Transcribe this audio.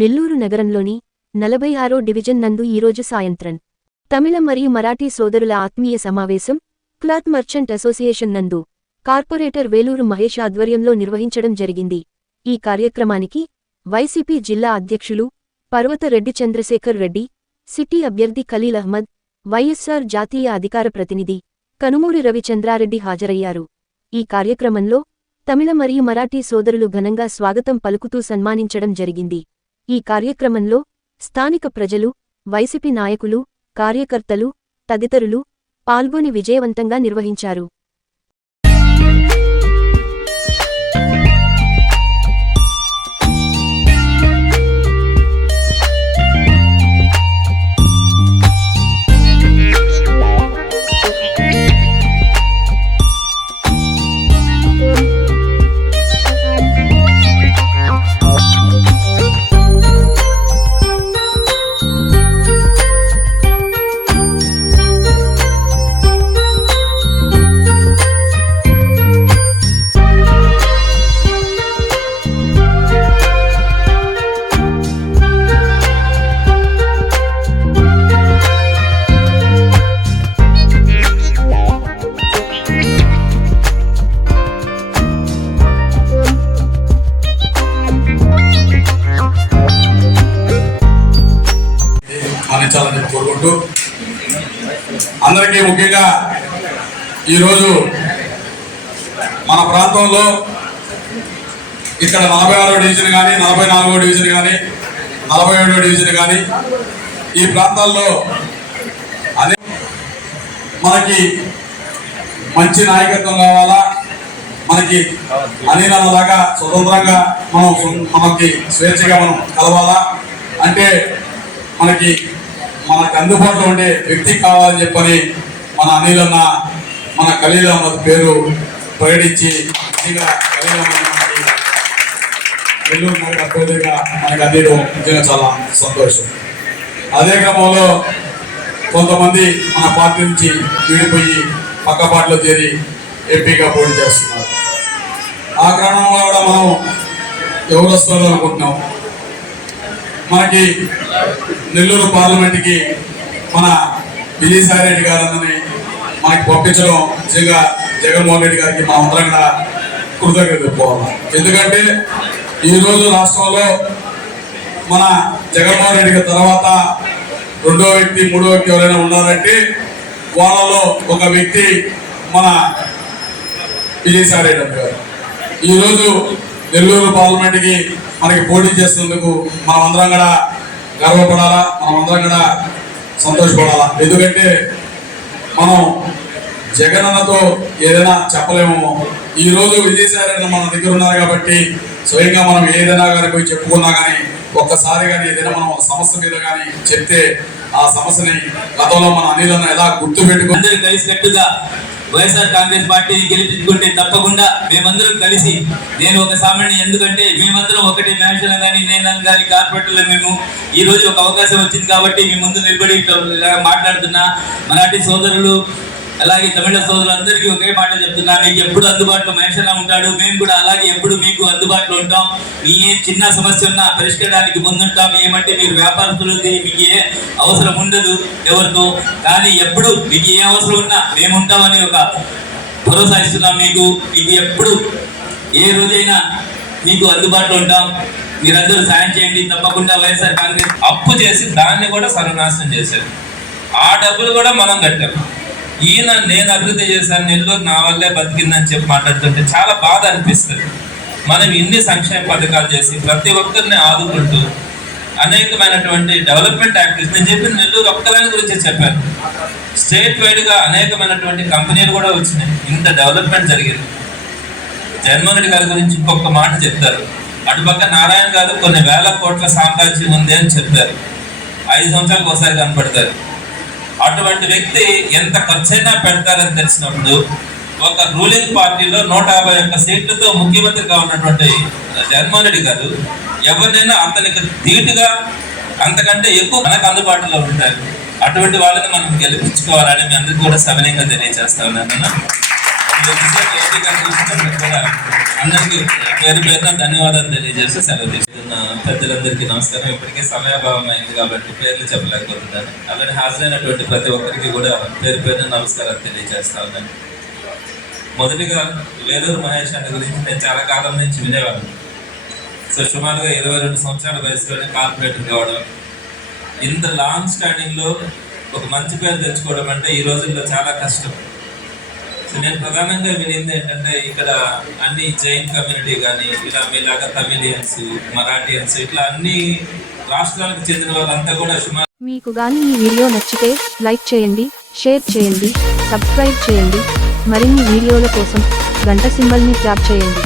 నెల్లూరు నగరంలోని 46వ డివిజన్ నందు ఈరోజు సాయంత్రం తమిళ మరియు మరాఠీ సోదరుల ఆత్మీయ సమావేశం క్లాత్ మర్చెంట్ అసోసియేషన్ నందు కార్పొరేటర్ వేలూరు మహేష్ ఆధ్వర్యంలో నిర్వహించడం జరిగింది. ఈ కార్యక్రమానికి వైసీపీ జిల్లా అధ్యక్షులు పర్వత రెడ్డి చంద్రశేఖర్ రెడ్డి, సిటీ అభ్యర్థి ఖలీల్ అహ్మద్, వైఎస్సార్ జాతీయ అధికార ప్రతినిధి కనుమూరి రవిచంద్రారెడ్డి హాజరయ్యారు. ఈ కార్యక్రమంలో తమిళ మరియు మరాఠీ సోదరులు ఘనంగా స్వాగతం పలుకుతూ సన్మానించడం జరిగింది. ఈ కార్యక్రమంలో స్థానిక ప్రజలు, వైసీపీ నాయకులు, కార్యకర్తలు తదితరులు పాల్గొని విజయవంతంగా నిర్వహించారు. మానించాలని కోరుకుంటూ అందరికీ ముఖ్యంగా ఈరోజు మన ప్రాంతంలో ఇక్కడ 46వ డివిజన్ కానీ 44వ డివిజన్ కానీ 47వ డివిజన్ కానీ ఈ ప్రాంతాల్లో మనకి మంచి నాయకత్వం కావాలా, మనకి అనిలలాగా స్వతంత్రంగా మనకి స్వేచ్ఛగా మనం కలవాలా అంటే మనకు అందుబాటులో ఉండే వ్యక్తి కావాలని చెప్పని మన అనిలన్న మన ఖలీల్ అహ్మద్ పేరు ప్రకటించి నిజంగా ఖలీల్ అహ్మద్ నెల్లూరు నగర అభ్యర్థిగా మనకు అందించడం నిజంగా చాలా సంతోషం. అదే క్రమంలో కొంతమంది మన పార్టీ నుంచి విడిపోయి పక్క పార్టీలో చేరి ఎంపీగా పోటీ చేస్తున్నారు. ఆ క్రమంలో కూడా మనం ఎవరు వస్తారో అనుకుంటున్నాం. మనకి నెల్లూరు పార్లమెంట్కి మన విజయసాయి రెడ్డి గారిని మనకి పంపించడం నిజంగా జగన్మోహన్ రెడ్డి గారికి మనం అందరం కూడా కృతజ్ఞత చెప్పుకోవాలి. ఎందుకంటే ఈరోజు రాష్ట్రంలో మన జగన్మోహన్ రెడ్డి గారి తర్వాత రెండో వ్యక్తి మూడో వ్యక్తి ఎవరైనా ఉన్నారంటే వాళ్ళలో ఒక వ్యక్తి మన విజయసాయి రెడ్డి గారు. ఈరోజు నెల్లూరు పార్లమెంట్కి మనకి పోటీ చేస్తున్నందుకు మనం అందరం కూడా గర్వపడాలా, మనం అందరం కూడా సంతోషపడాలా. ఎందుకంటే మనం జగనన్నతో ఏదైనా చెప్పలేము. ఈరోజు విజయసాయి రెడ్డి మన దగ్గర ఉన్నారు కాబట్టి స్వయంగా మనం ఏదైనా కానీ పోయి చెప్పుకున్నా కానీ ఒక్కసారి కానీ ఏదైనా మనం ఒక సమస్య మీద కానీ చెప్తే ఆ సమస్యని గతంలో మన అనిలన్న ఎలా గుర్తుపెట్టుకుని కలిసినట్టుగా వైఎస్ఆర్ కాంగ్రెస్ పార్టీని గెలిపించుకుంటే తప్పకుండా మేమందరం కలిసి, నేను ఒక సామాన్య, ఎందుకంటే మేమందరం ఒకటి నేషనల్ కానీ నేను కానీ కార్పొరేటర్లు మేము ఈ రోజు ఒక అవకాశం వచ్చింది కాబట్టి మీ ముందు నిలబడి మాట్లాడుతున్నా. మరాఠీ సోదరులు అలాగే తమిళ సోదరులందరికీ ఒకే మాట చెప్తున్నా, మీకు ఎప్పుడు అందుబాటులో మహేష్లా ఉంటాడు, మేము కూడా అలాగే ఎప్పుడు మీకు అందుబాటులో ఉంటాం. మీ ఏ చిన్న సమస్య ఉన్నా పరిష్కరించడానికి ముందుంటాం. ఏమంటే మీరు వ్యాపారస్తులు, మీకు ఏ అవసరం ఉండదు ఎవరితో, కానీ ఎప్పుడు మీకు ఏ అవసరం ఉన్నా మేము ఉంటామని ఒక భరోసా ఇస్తున్నాం. మీకు ఎప్పుడు ఏ రోజైనా మీకు అందుబాటులో ఉంటాం. మీరందరూ సాయం చేయండి తప్పకుండా. వైఎస్ఆర్ కాంగ్రెస్ అప్పు చేసి దాన్ని కూడా సర్వనాశనం చేశారు. ఆ డబ్బులు కూడా మనం కట్టాం. ఈయన నేను అభివృద్ధి చేశాను, నెల్లూరు నా వల్లే బతికిందని చెప్పి మాట్లాడుతుంటే చాలా బాధ అనిపిస్తుంది. మనం ఇన్ని సంక్షేమ పథకాలు చేసి ప్రతి ఒక్కరిని ఆదుకుంటూ అనేకమైనటువంటి డెవలప్మెంట్ యాక్టివిటీస్, నేను చెప్పిన నెల్లూరు ఒక్కదాని గురించి చెప్పాను. స్టేట్ వైడ్గా అనేకమైనటువంటి కంపెనీలు కూడా వచ్చినాయి. ఇంత డెవలప్మెంట్ జరిగింది. జగన్మోహన్ రెడ్డి గారి గురించి ఇంకొక మాట చెప్తారు, అటుపక్క నారాయణ గారు కొన్ని వేల కోట్ల సామ్రాజ్యం ఉంది అని చెప్తారు. 5 సంవత్సరాలకు ఒకసారి కనపడతారు. అటువంటి వ్యక్తి ఎంత ఖర్చైనా పెడతారని తెలిసినప్పుడు ఒక రూలింగ్ పార్టీలో 151 సీట్లతో ముఖ్యమంత్రిగా ఉన్నటువంటి జగన్మోహన్ రెడ్డి గారు ఎవరినైనా అతనికి ధీటుగా అంతకంటే ఎక్కువ మనకు అందుబాటులో ఉంటారు. అటువంటి వాళ్ళని మనం గెలిపించుకోవాలని మీ అందరికీ కూడా సవినయంగా తెలియజేస్తా ఉన్నాను. ఎంతసేపు ఏపీ కంట్రీస్ కూడా అందరికీ పేరు పేరున ధన్యవాదాలు తెలియజేస్తూ సెలవు తీసుకున్న పెద్దలందరికీ నమస్కారం. ఇప్పటికే సమయాభావం అయింది కాబట్టి పేర్లు చెప్పలేకపోతున్నాను. అలానే హాజరైనటువంటి ప్రతి ఒక్కరికి కూడా పేరు పేరున నమస్కారాలు తెలియజేస్తా ఉన్నాను. మొదటిగా వేలూరు మహేష్ అన్న గురించి నేను చాలా కాలం నుంచి వినేవాడిని. సో సుమారుగా 22 సంవత్సరాల వయసులోనే కార్పొరేటర్ కావడం, ఇంత లాంగ్ స్టాండింగ్లో ఒక మంచి పేరు తెచ్చుకోవడం అంటే ఈ రోజుల్లో చాలా కష్టం. సో నేను ప్రధానంగా వినింది ఏంటంటే ఇక్కడ అన్ని జైన్ కమ్యూనిటీ కానీ ఇలా మీలాగా తమిళియన్స్, మరాఠియన్స్ ఇట్లా అన్ని రాష్ట్రాలకు చెందిన వాళ్ళంతా కూడా సుమారు. మీకు గాని ఈ వీడియో నచ్చితే లైక్ చేయండి, షేర్ చేయండి, సబ్స్క్రైబ్ చేయండి. మరిన్ని వీడియోల కోసం గంట సింబల్ని ట్యాప్ చేయండి.